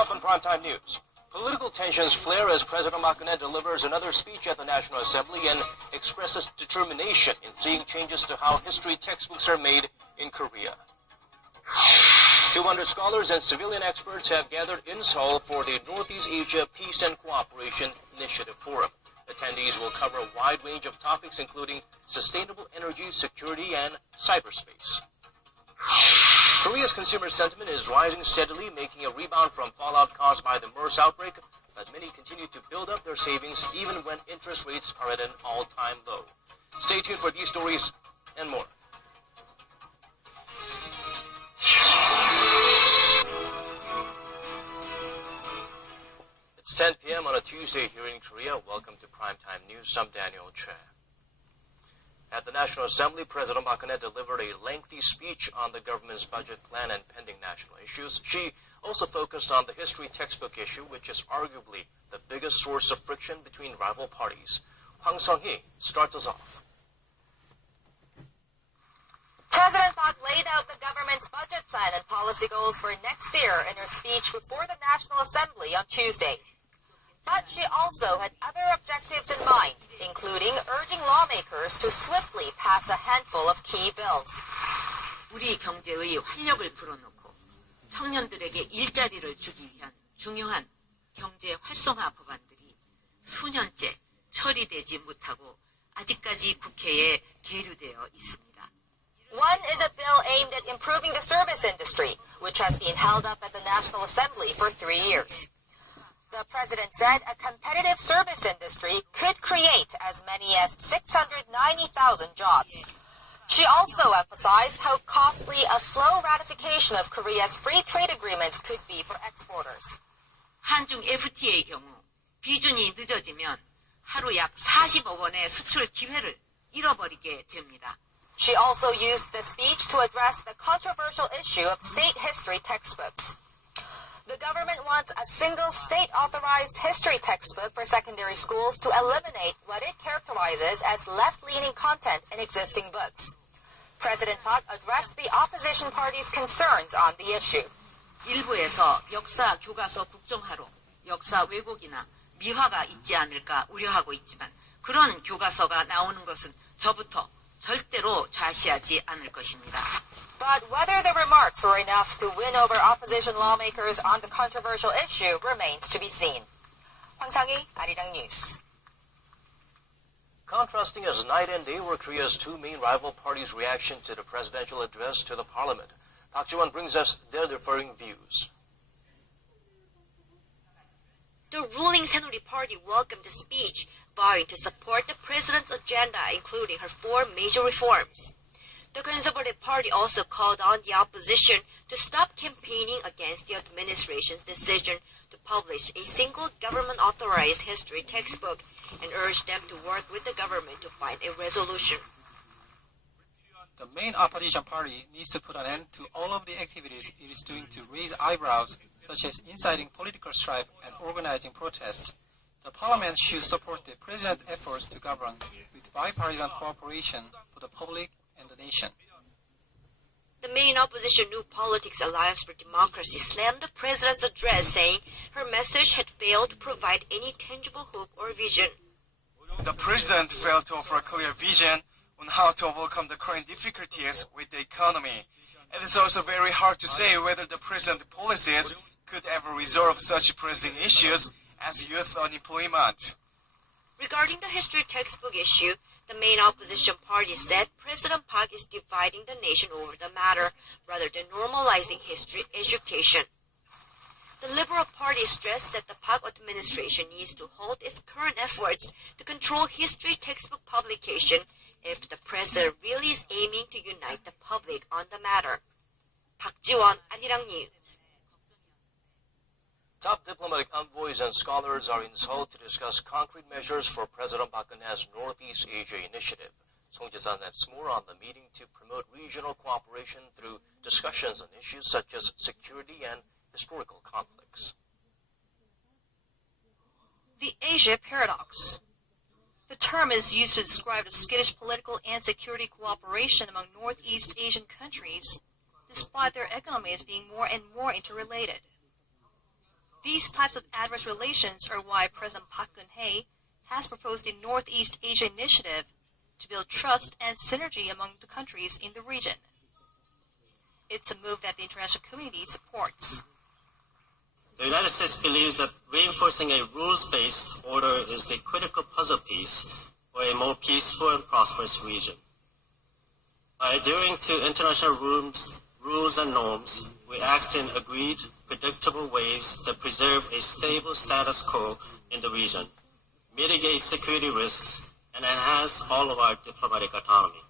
up in Primetime News. Political tensions flare as President Park Geun-hye delivers another speech at the National Assembly and expresses determination in seeing changes to how history textbooks are made in Korea. 200 scholars and civilian experts have gathered in Seoul for the Northeast Asia Peace and Cooperation Initiative Forum. Attendees will cover a wide range of topics including sustainable energy, security, and cyberspace. Korea's consumer sentiment is rising steadily, making a rebound from fallout caused by the MERS outbreak, but many continue to build up their savings even when interest rates are at an all-time low. Stay tuned for these stories and more. It's 10 p.m. on a Tuesday here in Korea. Welcome to Primetime News. I'm Daniel Che. At the National Assembly, President Park Geun-hye delivered a lengthy speech on the government's budget plan and pending national issues. She also focused on the history textbook issue, which is arguably the biggest source of friction between rival parties. Hwang Sung-hee starts us off. President Park laid out the government's budget plan and policy goals for next year in her speech before the National Assembly on Tuesday. But she also had other objectives in mind, including urging lawmakers to swiftly pass a handful of key bills. 우리 경제의 활력을 불어넣고 청년들에게 일자리를 주기 위한 중요한 경제 활성화 법안들이 수년째 처리되지 못하고 아직까지 국회에 계류되어 있습니다. One is a bill aimed at improving the service industry, which has been held up at the National Assembly for 3 years. The president said a competitive service industry could create as many as 690,000 jobs. She also emphasized how costly a slow ratification of Korea's free trade agreements could be for exporters. 한중 FTA의 경우 비준이 늦어지면 하루 약 40억 원의 수출 기회를 잃어버리게 됩니다. She also used the speech to address the controversial issue of state history textbooks. The government wants a single state-authorized history textbook for secondary schools to eliminate what it characterizes as left-leaning content in existing books. President Park addressed the opposition party's concerns on the issue. 일부에서 역사 교과서 국정화로 역사 왜곡이나 미화가 있지 않을까 우려하고 있지만 그런 교과서가 나오는 것은 저부터 절대로 좌시하지 않을 것입니다. But whether the remarks were enough to win over opposition lawmakers on the controversial issue remains to be seen. Hwang Sang-hee, Arirang News. Contrasting as night and day were Korea's two main rival parties' reaction to the presidential address to the parliament. Park Ji-won brings us their differing views. The ruling Saenuri Party welcomed the speech, vowing to support the president's agenda, including her 4 major reforms. The Conservative Party also called on the opposition to stop campaigning against the administration's decision to publish a single government-authorized history textbook and urged them to work with the government to find a resolution. The main opposition party needs to put an end to all of the activities it is doing to raise eyebrows, such as inciting political strife and organizing protests. The parliament should support the president's efforts to govern with bipartisan cooperation for the public and the nation. The main opposition New Politics Alliance for Democracy slammed the president's address, saying her message had failed to provide any tangible hope or vision. The president failed to offer a clear vision on how to overcome the current difficulties with the economy. It is also very hard to say whether the president's policies could ever resolve such pressing issues as youth unemployment. Regarding the history textbook issue, the main opposition party said President Park is dividing the nation over the matter rather than normalizing history education. The Liberal Party stressed that the Park administration needs to halt its current efforts to control history textbook publication if the president really is aiming to unite the public on the matter. Park Ji-won, Arirang News. Top diplomatic envoys and scholars are in Seoul to discuss concrete measures for President Park Geun-hye's Northeast Asia initiative. Song Ji-san has more on the meeting to promote regional cooperation through discussions on issues such as security and historical conflicts. The Asia Paradox. The term is used to describe the skittish political and security cooperation among Northeast Asian countries, despite their economies being more and more interrelated. These types of adverse relations are why President Park Geun-hye has proposed the Northeast Asia Initiative to build trust and synergy among the countries in the region. It's a move that the international community supports. The United States believes that reinforcing a rules-based order is the critical puzzle piece for a more peaceful and prosperous region. By adhering to international rules and norms, we act in agreed, predictable ways that preserve a stable status quo in the region, mitigate security risks, and enhance all of our diplomatic autonomy.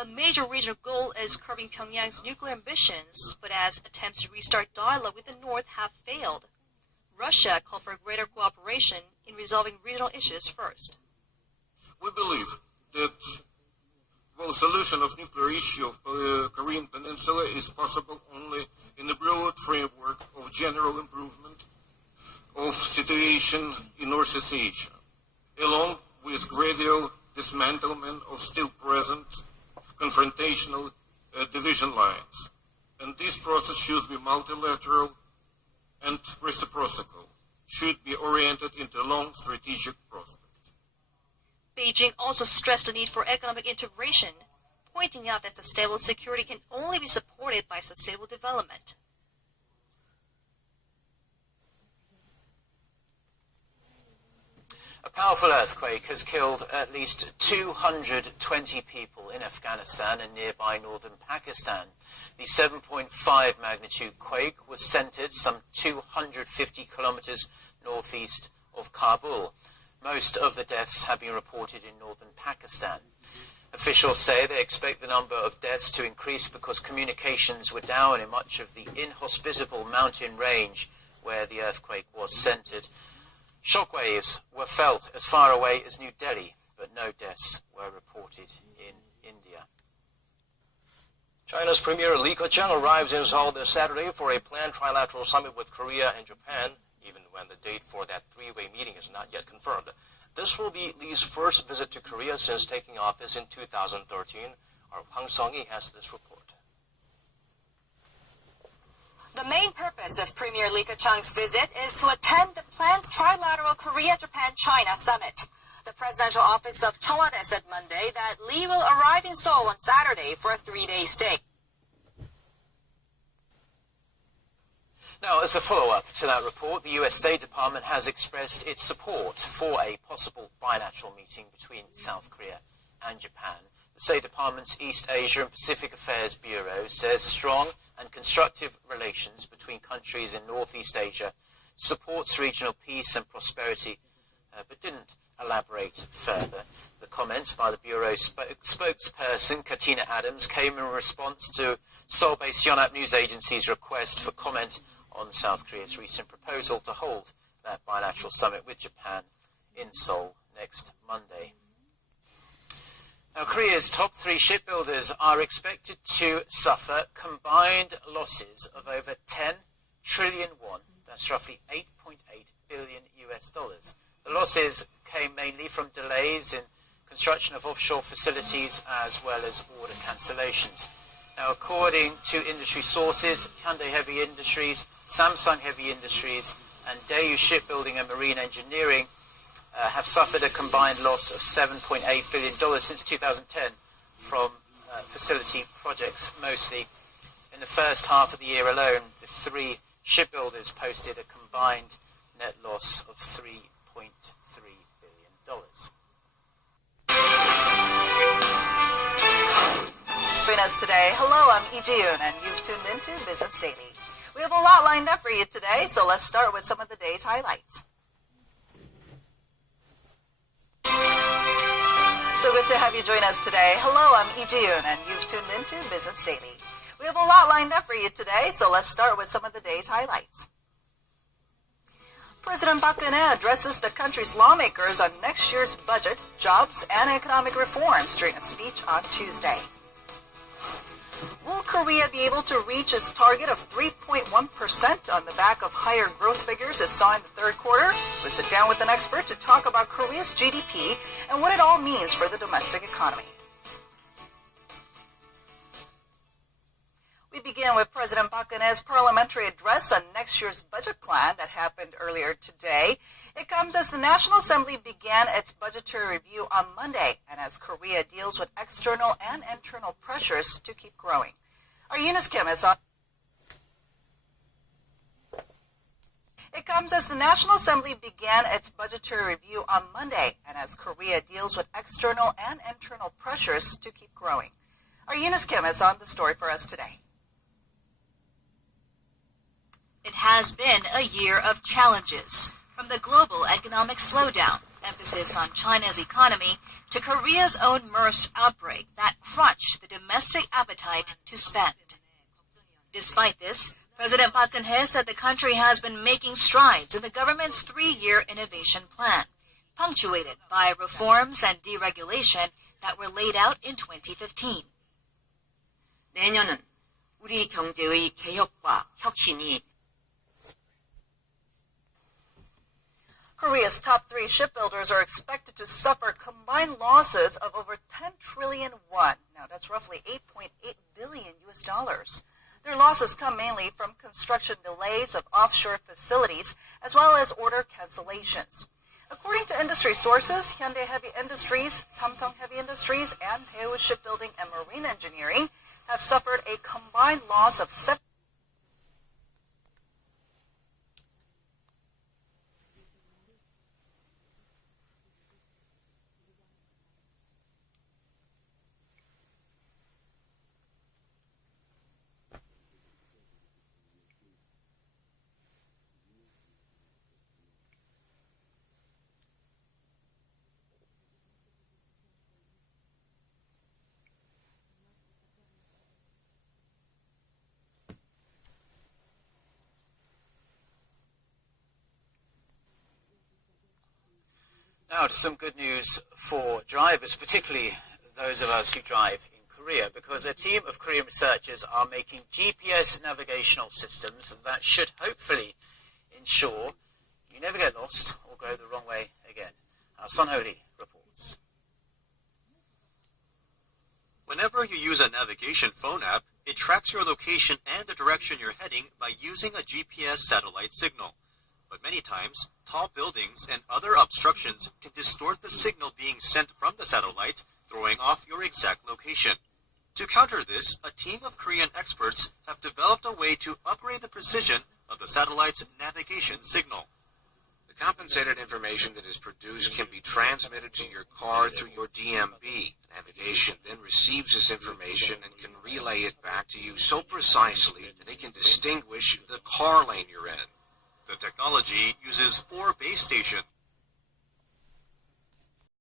A major regional goal is curbing Pyongyang's nuclear ambitions, but as attempts to restart dialogue with the North have failed, Russia called for greater cooperation in resolving regional issues first. We believe that the solution of nuclear issue of the Korean Peninsula is possible only in the broad framework of general improvement of situation in Northeast Asia, along with gradual dismantlement of still present confrontational division lines. And this process should be multilateral and reciprocal, should be oriented into long strategic prospect. Beijing also stressed the need for economic integration, pointing out that the stable security can only be supported by sustainable development. A powerful earthquake has killed at least 220 people in Afghanistan and nearby northern Pakistan. The 7.5 magnitude quake was centered some 250 kilometers northeast of Kabul. Most of the deaths have been reported in northern Pakistan. Officials say they expect the number of deaths to increase because communications were down in much of the inhospitable mountain range where the earthquake was centered. Shockwaves were felt as far away as New Delhi, but no deaths were reported in India. China's Premier Li Keqiang arrives in Seoul this Saturday for a planned trilateral summit with Korea and Japan, even when the date for that three-way meeting is not yet confirmed. This will be Li's first visit to Korea since taking office in 2013. Our Hwang Sung-hee has this report. The main purpose of Premier Li Keqiang's visit is to attend the planned trilateral Korea-Japan-China summit. The presidential office of Cheongwade said Monday that Li will arrive in Seoul on Saturday for a three-day stay. Now, as a follow-up to that report, the U.S. State Department has expressed its support for a possible bilateral meeting between South Korea and Japan. The State Department's East Asia and Pacific Affairs Bureau says strong and constructive relations between countries in Northeast Asia supports regional peace and prosperity, but didn't elaborate further. The comment by the Bureau's spokesperson, Katina Adams, came in response to Seoul-based Yonhap News Agency's request for comment on South Korea's recent proposal to hold that bilateral summit with Japan in Seoul next Monday. Now, Korea's top three shipbuilders are expected to suffer combined losses of over 10 trillion won. That's roughly $8.8 billion US. The losses came mainly from delays in construction of offshore facilities as well as order cancellations. Now, according to industry sources, Hyundai Heavy Industries, Samsung Heavy Industries, and Daewoo Shipbuilding and Marine Engineering have suffered a combined loss of $7.8 billion since 2010 from facility projects mostly. In the first half of the year alone, the three shipbuilders posted a combined net loss of $3.3 billion. Join us today. Hello, I'm Lee Ji-yoon, and you've tuned into Business Daily. We have a lot lined up for you today, so let's start with some of the day's highlights. So good to have you join us today. Hello, I'm Lee Ji-yoon, and you've tuned into Business Daily. We have a lot lined up for you today, so let's start with some of the day's highlights. President Park Geun-hye addresses the country's lawmakers on next year's budget, jobs, and economic reforms during a speech on Tuesday. Will Korea be able to reach its target of 3.1% on the back of higher growth figures as saw in the third quarter? We'll sit down with an expert to talk about Korea's GDP and what it all means for the domestic economy. We begin with President Park Geun-hye's parliamentary address on next year's budget plan that happened earlier today. It comes as the National Assembly began its budgetary review on Monday and as Korea deals with external and internal pressures to keep growing. Our Eunice Kim is on. It comes as the National Assembly began its budgetary review on Monday and as Korea deals with external and internal pressures to keep growing. Our Eunice Kim is on the story for us today. It has been a year of challenges, from the global economic slowdown, emphasis on China's economy, to Korea's own MERS outbreak that crunched the domestic appetite to spend. Despite this, President Park Geun-hye said the country has been making strides in the government's 3-year innovation plan, punctuated by reforms and deregulation that were laid out in 2015. 내년은 우리 경제의 개혁과 혁신이 Korea's top 3 shipbuilders are expected to suffer combined losses of over 10 trillion won. Now that's roughly $8.8 billion. Their losses come mainly from construction delays of offshore facilities as well as order cancellations. According to industry sources, Hyundai Heavy Industries, Samsung Heavy Industries, and Daewoo Shipbuilding and Marine Engineering have suffered a combined loss of 7. Now to some good news for drivers, particularly those of us who drive in Korea, because a team of Korean researchers are making GPS navigational systems that should hopefully ensure you never get lost or go the wrong way again. Son Ho-lee reports. Whenever you use a navigation phone app, it tracks your location and the direction you're heading by using a GPS satellite signal. But many times, tall buildings and other obstructions can distort the signal being sent from the satellite, throwing off your exact location. To counter this, a team of Korean experts have developed a way to upgrade the precision of the satellite's navigation signal. The compensated information that is produced can be transmitted to your car through your DMB. Navigation then receives this information and can relay it back to you so precisely that it can distinguish the car lane you're in. The technology uses 4 base stations